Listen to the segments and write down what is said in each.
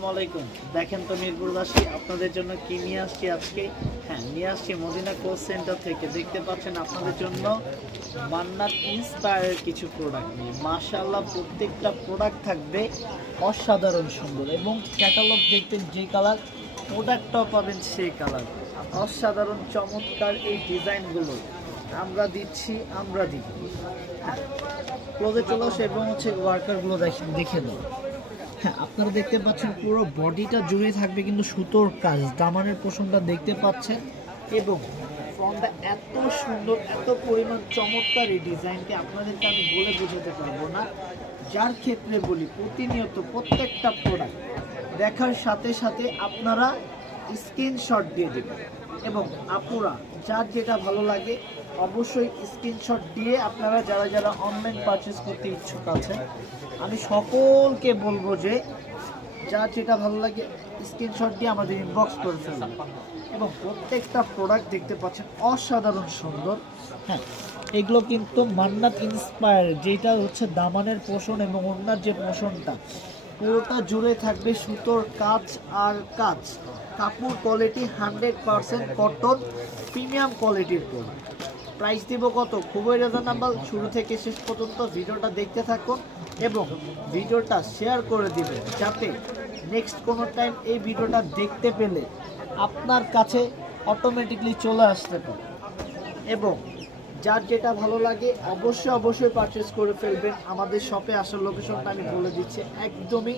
আসসালামাইকুম। দেখেন তো মিরপুরবাসী, আপনাদের জন্য কি নিয়ে আসছি আজকে। নিয়ে আসছি মদিনা কোচ সেন্টার থেকে। দেখতে পাচ্ছেন আপনাদের জন্য মান্নাত ইন্সপায়ারের কিছু প্রোডাক্ট নিয়ে। মাশাআল্লাহ, প্রত্যেকটা প্রোডাক্ট থাকবে অসাধারণ সুন্দর এবং ক্যাটালগ দেখবেন যে কালার, প্রোডাক্টটাও পাবেন সেই কালার। অসাধারণ চমৎকার এই ডিজাইনগুলো আমরা দিচ্ছি, আমরা দিব। ক্লোজে চলে আসে এবং ওয়ার্কারগুলো দেখে দাও। আপনারা দেখতে পাচ্ছেন পুরো বডিটা জুড়ে থাকবে কিন্তু সুতোর কাজ, দামানের পোষণটা দেখতে পাচ্ছেন এবং ফ্রন্টটা এত সুন্দর, এত পরিমাণ চমৎকার এই ডিজাইনকে আপনাদেরকে আমি বলে বোঝাতে পারবো না। যার ক্ষেত্রে বলি, প্রতিনিয়ত প্রত্যেকটা প্রোডাক্ট দেখার সাথে সাথে আপনারা স্ক্রিনশট দিয়ে দেবেন এবং আপুরা যার যেটা ভালো লাগে অবশ্যই স্ক্রিনশট দিয়ে আপনারা যারা যারা অনলাইন পারচেস করতে ইচ্ছুক আছেন, আমি সকলকে বলবো যে যার যেটা ভালো লাগে স্ক্রিনশট দিয়ে আমাদের ইনবক্স করে ফেলবেন। এবং প্রত্যেকটা প্রোডাক্ট দেখতে পাচ্ছেন অসাধারণ সুন্দর। এগুলো কিন্তু মান্নাত ইন্সপায়ার, যেটা হচ্ছে দামানের পোষণ এবং ওনার যে পোষণটা পুরোটা জুড়ে থাকবে সুতোর কাজ আর কাজ। কাপড় কোয়ালিটি 100% কটন, প্রিমিয়াম কোয়ালিটির প্রোডাক্ট। প্রাইস দিব কত? খুবই রিজনেবল। শুরু থেকে শেষ পর্যন্ত ভিডিওটা দেখতে থাকুন এবং ভিডিওটা শেয়ার করে দিবেন, যাতে নেক্সট কোনো টাইম এই ভিডিওটা দেখতে পেলে আপনার কাছে অটোমেটিকলি চলে আসতে পারে। এবং যার যেটা ভালো লাগে অবশ্যই পারচেস করে ফেলবেন। আমাদের শপে আসার লোকেশনটা আমি বলে দিচ্ছি, একদমই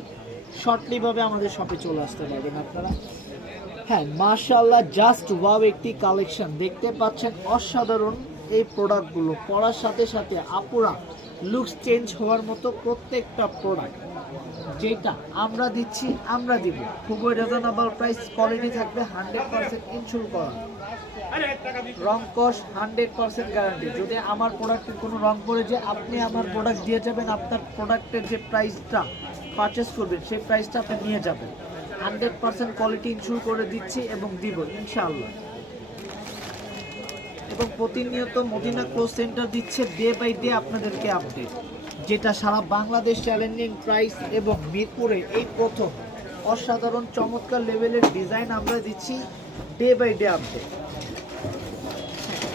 শর্টলিভাবে আমাদের শপে চলে আসতে পারবেন আপনারা। মাশাআল্লাহ, জাস্ট ওয়াও একটি কালেকশন দেখতে পাচ্ছেন। অসাধারণ এই প্রোডাক্টগুলো পরার সাথে সাথে আপুরা লুকস চেঞ্জ হওয়ার মতো প্রত্যেকটা প্রোডাক্ট যেটা আমরা দিচ্ছি, আমরা দিব খুবই রিজনেবল প্রাইস। কোয়ালিটি থাকবে 100% ইনশিওর করা, রং কস 100% গ্যারান্টি। যদি আমার প্রোডাক্টের কোনো রং পড়ে যায়, আপনি আমার প্রোডাক্ট দিয়ে যাবেন, আপনার প্রোডাক্টের যে প্রাইসটা পারচেস করবেন সেই প্রাইসটা আপনি নিয়ে যাবেন। 100% কোয়ালিটি ইনশিওর করে দিচ্ছি এবং দিব ইনশাআল্লাহ। এবং প্রতিনিয়ত মদিনা ক্লোথ সেন্টার দিচ্ছে ডে বাই ডে আপনাদেরকে আপডেট, যেটা সারা বাংলাদেশ চ্যালেঞ্জিং প্রাইস এবং মিরপুরে এই প্রথম অসাধারণ চমৎকার লেভেলের ডিজাইন আমরা দিচ্ছি ডে বাই ডে আপডেট।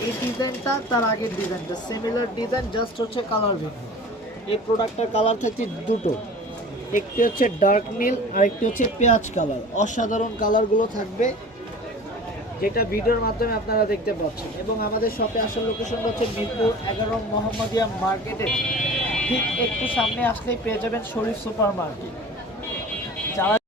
এই ডিজাইনটা তার আগের ডিজাইনটা সিমিলার ডিজাইন, জাস্ট হচ্ছে কালার ভিন্ন। এই প্রোডাক্টটার কালার থাকছে দুটো, একটি হচ্ছে ডার্ক নীল আর একটি হচ্ছে পেঁয়াজ কালার। অসাধারণ কালারগুলো থাকবে, যেটা ভিডিওর মাধ্যমে আপনারা দেখতে পাচ্ছেন। এবং আমাদের শপে আসার লোকেশনটা হচ্ছে মিরপুর 11 মোহাম্মদিয়া মার্কেটের ঠিক একটু সামনে আসলেই পেয়ে যাবেন শরীফ সুপার মার্কেট। যারা